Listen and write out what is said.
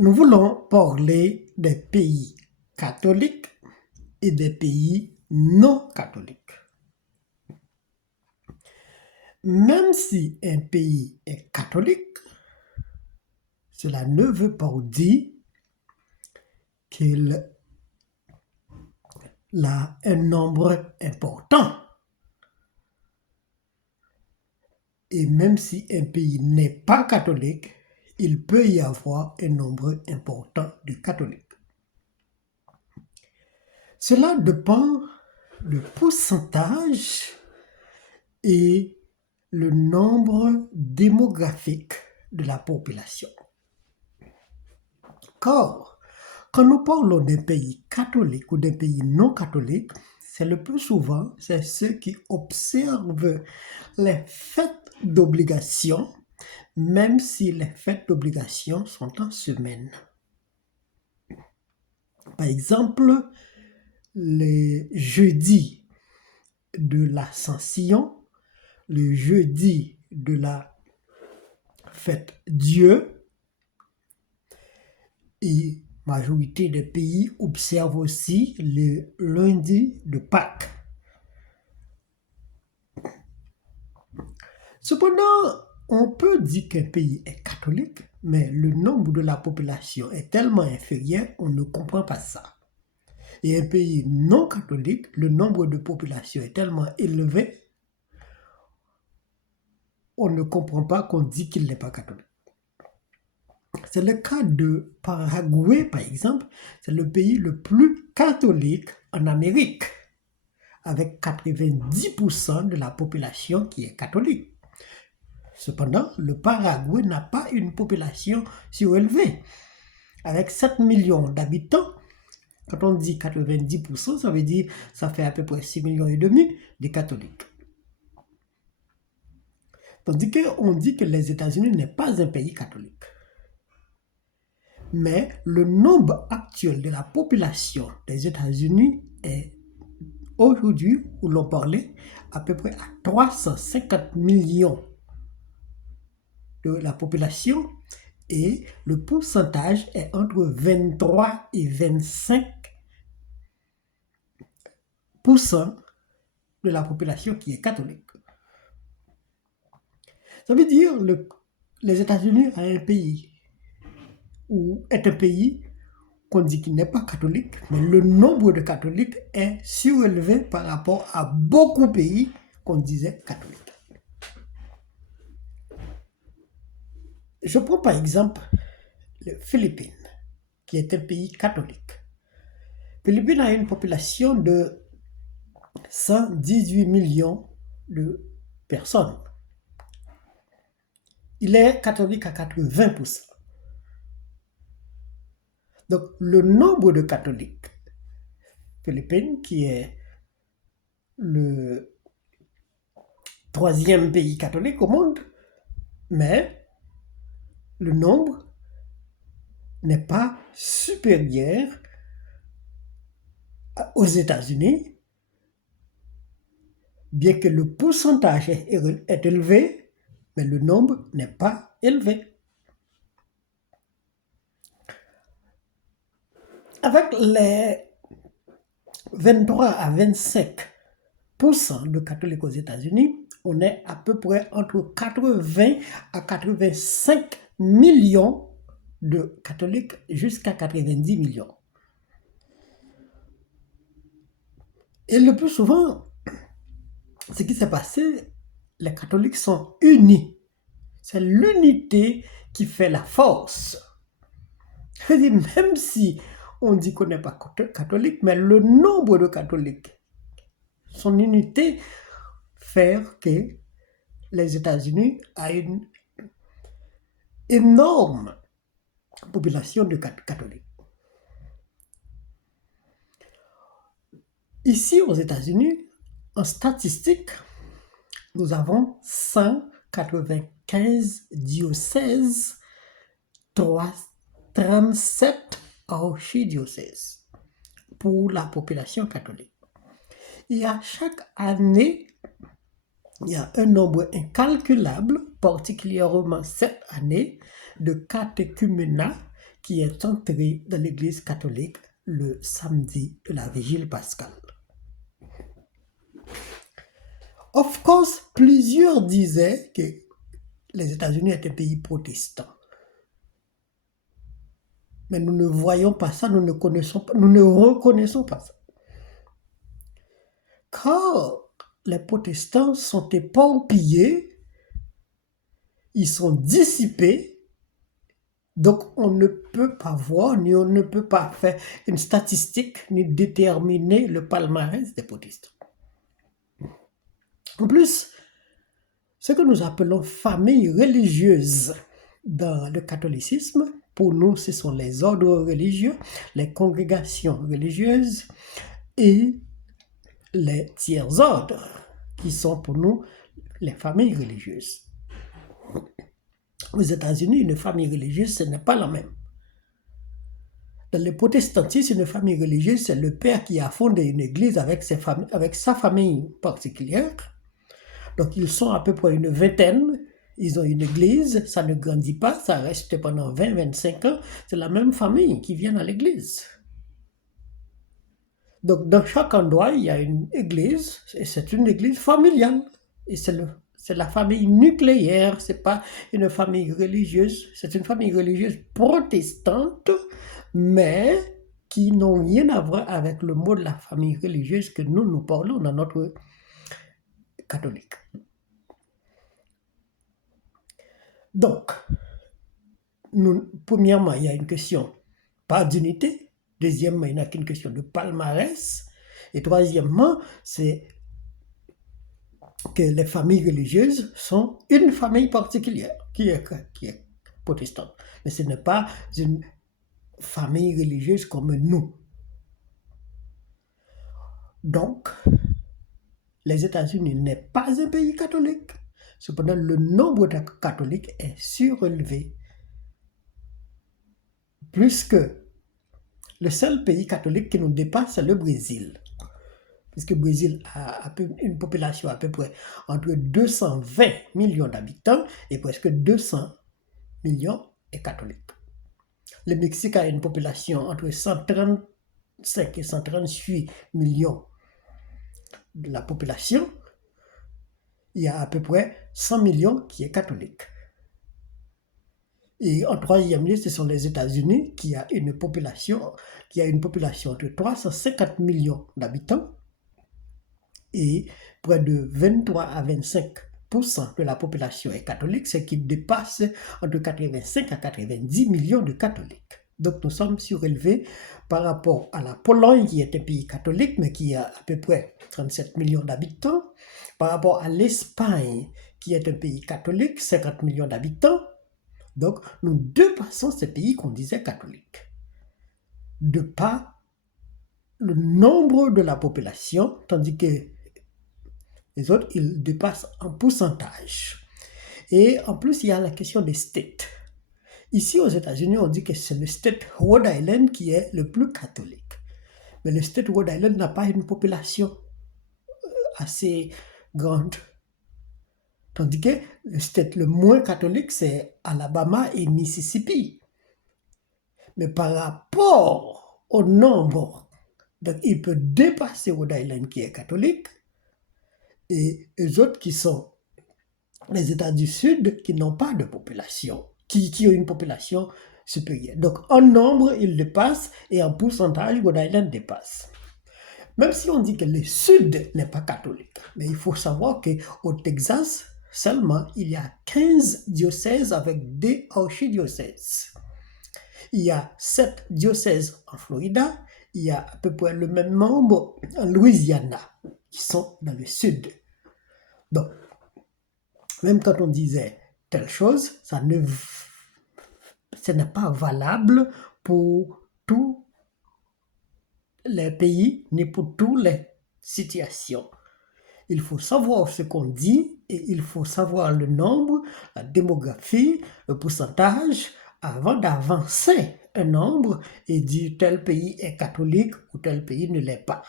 Nous voulons parler des pays catholiques et des pays non catholiques. Même si un pays est catholique, cela ne veut pas dire qu'il a un nombre important. Et même si un pays n'est pas catholique, il peut y avoir un nombre important de catholiques. Cela dépend du pourcentage et le nombre démographique de la population. Car, quand nous parlons d'un pays catholique ou d'un pays non catholique, c'est le plus souvent, c'est ceux qui observent les fêtes d'obligation, même si les fêtes d'obligation sont en semaine. Par exemple, les jeudis de l'Ascension, le jeudi de la fête Dieu, et majorité des pays observent aussi le lundi de Pâques. Cependant, on peut dire qu'un pays est catholique, mais le nombre de la population est tellement inférieur, on ne comprend pas ça. Et un pays non catholique, le nombre de population est tellement élevé, on ne comprend pas qu'on dit qu'il n'est pas catholique. C'est le cas de Paraguay, par exemple, c'est le pays le plus catholique en Amérique, avec 90% de la population qui est catholique. Cependant, le Paraguay n'a pas une population surélevée. Avec 7 millions d'habitants, quand on dit 90%, ça veut dire que ça fait à peu près 6 millions et demi de catholiques. Tandis qu'on dit que les États-Unis n'est pas un pays catholique. Mais le nombre actuel de la population des États-Unis est aujourd'hui, où l'on parlait, à peu près à 350 millions de la population et le pourcentage est entre 23 et 25% de la population qui est catholique. Ça veut dire que les États-Unis est un pays qu'on dit qu'il n'est pas catholique, mais le nombre de catholiques est surélevé par rapport à beaucoup de pays qu'on disait catholiques. Je prends par exemple les Philippines, qui est un pays catholique. Les Philippines a une population de 118 millions de personnes. Il est catholique à 80%. Donc, le nombre de catholiques philippines, qui est le 3e pays catholique au monde, mais le nombre n'est pas supérieur aux États-Unis, bien que le pourcentage est élevé, mais le nombre n'est pas élevé. Avec les 23 à 25% de catholiques aux États-Unis, on est à peu près entre 80 à 85 millions de catholiques jusqu'à 90 millions. Et le plus souvent, ce qui s'est passé, les catholiques sont unis. C'est l'unité qui fait la force. Je dis, même si on dit qu'on n'est pas catholique, mais le nombre de catholiques, son unité fait que les États-Unis a une énorme population de catholiques. Ici aux États-Unis, en statistique, nous avons 195 diocèses, 37 archidiocèses pour la population catholique. Et à chaque année, il y a un nombre incalculable, particulièrement cette année, de catéchuménats qui est entré dans l'église catholique le samedi de la Vigile pascale. Of course, plusieurs disaient que les États-Unis étaient un pays protestant. Mais nous ne voyons pas ça, nous ne reconnaissons pas ça. Car les protestants sont éparpillés, ils sont dissipés, donc on ne peut pas voir, ni on ne peut pas faire une statistique, ni déterminer le palmarès des protestants. En plus, ce que nous appelons famille religieuse dans le catholicisme, pour nous, ce sont les ordres religieux, les congrégations religieuses et les tiers ordres, qui sont pour nous les familles religieuses. Aux États-Unis, une famille religieuse, ce n'est pas la même. Dans le protestantisme, une famille religieuse, c'est le père qui a fondé une église avec sa famille particulière. Donc, ils sont à peu près une vingtaine. Ils ont une église, ça ne grandit pas, ça reste pendant 20-25 ans. C'est la même famille qui vient à l'église. Donc, dans chaque endroit, il y a une église, et c'est une église familiale. Et c'est la famille nucléaire, c'est pas une famille religieuse, c'est une famille religieuse protestante, mais qui n'ont rien à voir avec le mot de la famille religieuse que nous parlons dans notre catholique. Donc, premièrement, il y a une question pas d'unité. Deuxièmement, il n'y a qu'une question de palmarès. Et troisièmement, c'est que les familles religieuses sont une famille particulière qui est protestante. Mais ce n'est pas une famille religieuse comme nous. Donc, les États-Unis n'est pas un pays catholique. Cependant, le nombre de catholiques est surélevé. Plus que le seul pays catholique qui nous dépasse, c'est le Brésil. Puisque le Brésil a une population à peu près entre 220 millions d'habitants et presque 200 millions est catholique. Le Mexique a une population entre 135 et 138 millions de la population. Il y a à peu près 100 millions qui est catholique. Et en troisième lieu, ce sont les États-Unis qui a une population entre 350 millions d'habitants et près de 23 à 25% de la population est catholique, ce qui dépasse entre 85 à 90 millions de catholiques. Donc nous sommes surélevés par rapport à la Pologne qui est un pays catholique mais qui a à peu près 37 millions d'habitants, par rapport à l'Espagne qui est un pays catholique, 50 millions d'habitants. Donc nous dépassons ces pays qu'on disait catholiques de par le nombre de la population, tandis que les autres, ils dépassent en pourcentage. Et en plus, il y a la question des states. Ici, aux États-Unis, on dit que c'est le state Rhode Island qui est le plus catholique. Mais le state Rhode Island n'a pas une population assez grande. Tandis que le state le moins catholique, c'est Alabama et Mississippi. Mais par rapport au nombre, donc il peut dépasser Rhode Island qui est catholique, et les autres qui sont les États du Sud qui n'ont pas de population, qui ont une population supérieure. Donc en nombre, ils dépassent et en pourcentage, Rhode Island dépasse. Même si on dit que le Sud n'est pas catholique, mais il faut savoir qu'au Texas, seulement, il y a 15 diocèses avec des archidiocèses. Il y a 7 diocèses en Florida, il y a à peu près le même nombre en Louisiana, qui sont dans le sud. Donc, même quand on disait telle chose, ce n'est pas valable pour tous les pays, ni pour toutes les situations. Il faut savoir ce qu'on dit et il faut savoir le nombre, la démographie, le pourcentage avant d'avancer un nombre et dire tel pays est catholique ou tel pays ne l'est pas.